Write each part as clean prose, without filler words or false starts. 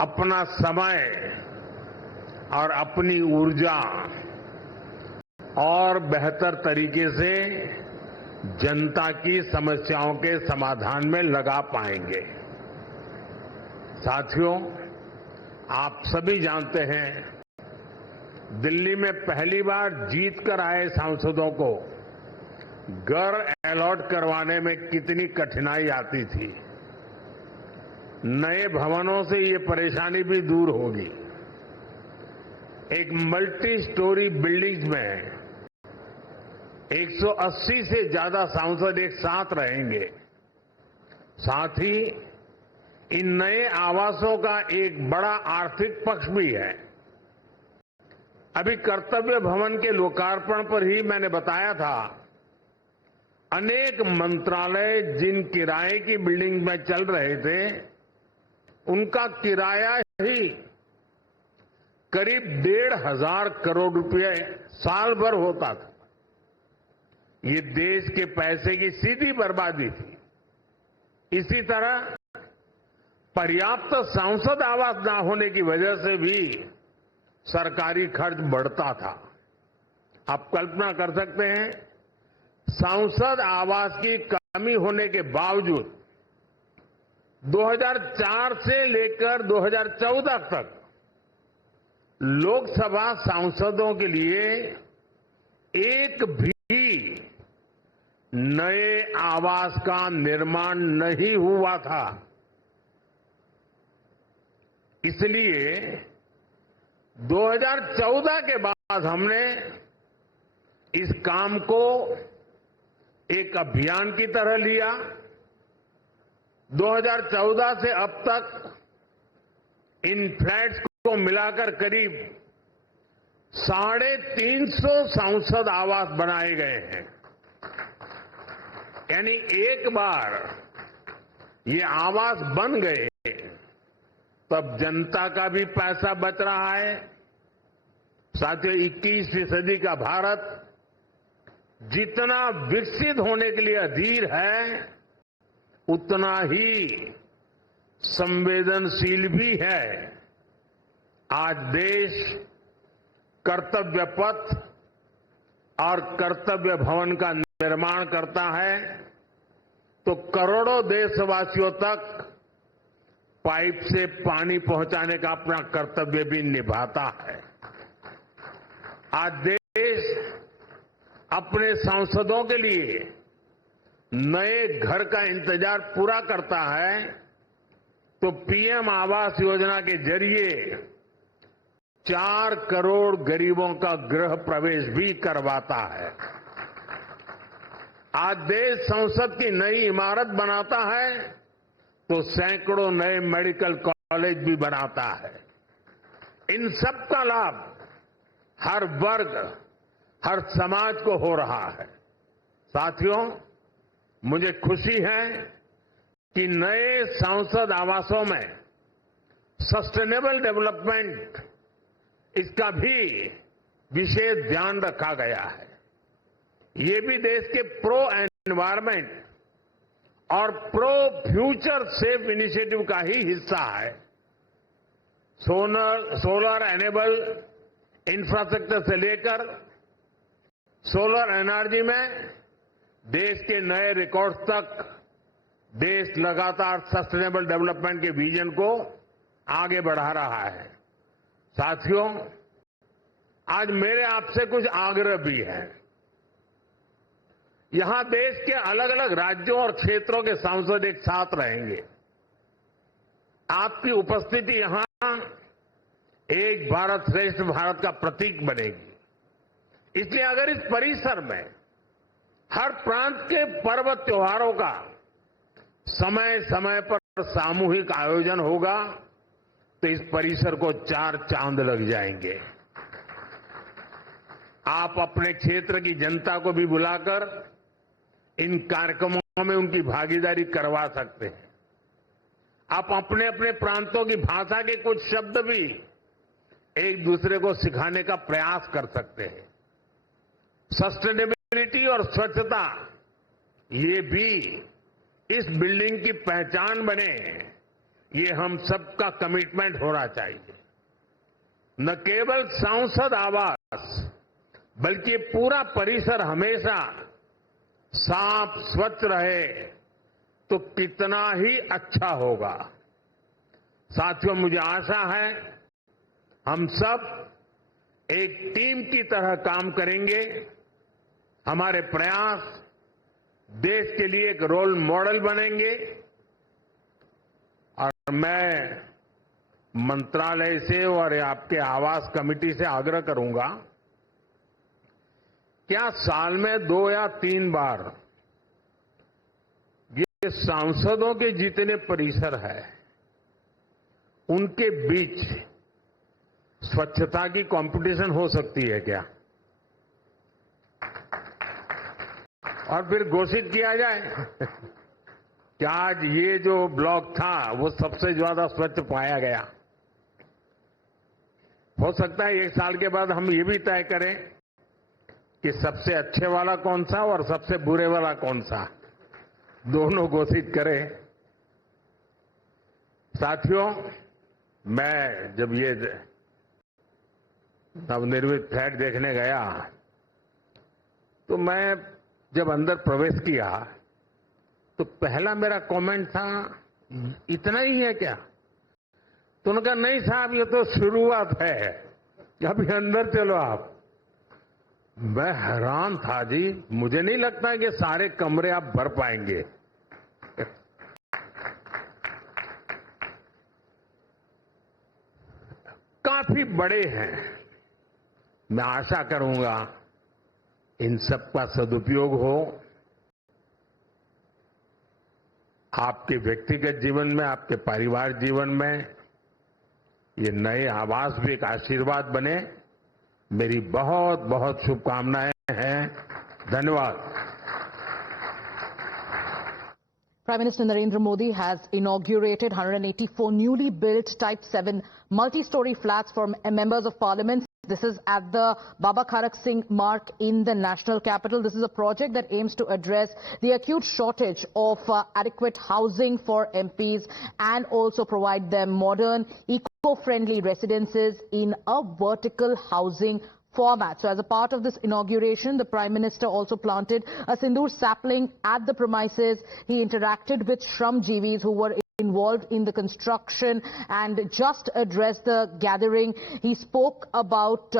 अपना समय और अपनी ऊर्जा और बेहतर तरीके से जनता की समस्याओं के समाधान में लगा पाएंगे। साथियों, आप सभी जानते हैं, दिल्ली में पहली बार जीत कर आए सांसदों को घर अलॉट करवाने में कितनी कठिनाई आती थी। नए भवनों से ये परेशानी भी दूर होगी। एक मल्टी स्टोरी बिल्डिंग्स में 180 से ज्यादा सांसद एक साथ रहेंगे। साथ ही इन नए आवासों का एक बड़ा आर्थिक पक्ष भी है। अभी कर्तव्य भवन के लोकार्पण पर ही मैंने बताया था, अनेक मंत्रालय जिन किराए की बिल्डिंग में चल रहे थे, उनका किराया ही करीब 1,500 करोड़ रुपए साल भर होता था। ये देश के पैसे की सीधी बर्बादी थी। इसी तरह पर्याप्त सांसद आवास न होने की वजह से भी सरकारी खर्च बढ़ता था। आप कल्पना कर सकते हैं, सांसद आवास की कमी होने के बावजूद 2004 से लेकर 2014 तक लोकसभा सांसदों के लिए एक भी नए आवास का निर्माण नहीं हुआ था। इसलिए 2014 के बाद हमने इस काम को एक अभियान की तरह लिया। 2014 से अब तक इन फ्लैट्स को मिलाकर करीब 350 सांसद आवास बनाए गए हैं। यानी एक बार ये आवास बन गए तब जनता का भी पैसा बच रहा है। साथियों, 21वीं सदी का भारत जितना विकसित होने के लिए अधीर है, उतना ही संवेदनशील भी है। आज देश कर्तव्य पथ और कर्तव्य भवन का निर्माण करता है तो करोड़ों देशवासियों तक पाइप से पानी पहुंचाने का अपना कर्तव्य भी निभाता है। आज देश अपने सांसदों के लिए नए घर का इंतजार पूरा करता है तो पीएम आवास योजना के जरिए 4 करोड़ गरीबों का गृह प्रवेश भी करवाता है। आज देश संसद की नई इमारत बनाता है तो सैकड़ों नए मेडिकल कॉलेज भी बनाता है। इन सब का लाभ हर वर्ग, हर समाज को हो रहा है। साथियों, मुझे खुशी है कि नए सांसद आवासों में सस्टेनेबल डेवलपमेंट, इसका भी विशेष ध्यान रखा गया है। ये भी देश के प्रो एनवायरमेंट और प्रो फ्यूचर सेफ इनिशिएटिव का ही हिस्सा है। सोलर एनेबल इंफ्रास्ट्रक्चर से लेकर सोलर एनर्जी में देश के नए रिकॉर्ड्स तक देश लगातार सस्टेनेबल डेवलपमेंट के विजन को आगे बढ़ा रहा है। साथियों, आज मेरे आपसे कुछ आग्रह भी हैं। यहां देश के अलग अलग राज्यों और क्षेत्रों के सांसद एक साथ रहेंगे। आपकी उपस्थिति यहां एक भारत श्रेष्ठ भारत का प्रतीक बनेगी। इसलिए अगर इस परिसर में हर प्रांत के पर्व त्योहारों का समय समय पर सामूहिक आयोजन होगा तो इस परिसर को 4 चांद लग जाएंगे। आप अपने क्षेत्र की जनता को भी बुलाकर इन कार्यक्रमों में उनकी भागीदारी करवा सकते हैं। आप अपने अपने प्रांतों की भाषा के कुछ शब्द भी एक दूसरे को सिखाने का प्रयास कर सकते हैं। सस्टेनेबिलिटी और स्वच्छता, ये भी इस बिल्डिंग की पहचान बने, ये हम सबका कमिटमेंट होना चाहिए। न केवल सांसद आवास बल्कि पूरा परिसर हमेशा साफ स्वच्छ रहे तो कितना ही अच्छा होगा। साथियों, मुझे आशा है हम सब एक टीम की तरह काम करेंगे। हमारे प्रयास देश के लिए एक रोल मॉडल बनेंगे और मैं मंत्रालय से और आपके आवास कमेटी से आग्रह करूंगा, क्या साल में 2 या 3 बार ये सांसदों के जितने परिसर है उनके बीच स्वच्छता की कंपटीशन हो सकती है क्या? और फिर घोषित किया जाए कि आज ये जो ब्लॉक था वो सबसे ज्यादा स्वच्छ पाया गया। हो सकता है 1 साल के बाद हम ये भी तय करें कि सबसे अच्छे वाला कौन सा और सबसे बुरे वाला कौन सा, दोनों घोषित करें। साथियों, मैं जब ये नवनिर्मित फ्लैट देखने गया तो मैं जब अंदर प्रवेश किया तो पहला मेरा कमेंट था, इतना ही है क्या? तो उन्होंने कहा, नहीं साहब, ये तो शुरुआत है, अभी अंदर चलो आप। मैं हैरान था जी, मुझे नहीं लगता कि सारे कमरे आप भर पाएंगे। काफी बड़े हैं। मैं आशा करूंगा इन सब का सदुपयोग हो। आपके व्यक्तिगत जीवन में, आपके परिवार जीवन में ये नए आवास भी एक आशीर्वाद बने। मेरी बहुत बहुत शुभकामनाएं हैं। धन्यवाद। Prime Minister Narendra Modi has inaugurated 184 newly built Type 7 multi-story flats for members of parliament. This is at the Baba Kharak Singh Mark in the national capital. This is a project that aims to address the acute shortage of adequate housing for MPs and also provide them modern, eco-friendly residences in a vertical housing format. So as a part of this inauguration, the Prime Minister also planted a Sindoor sapling at the premises. He interacted with Shramjeevis who were involved in the construction and just addressed the gathering. He spoke about,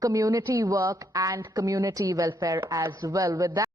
community work and community welfare as well. With that,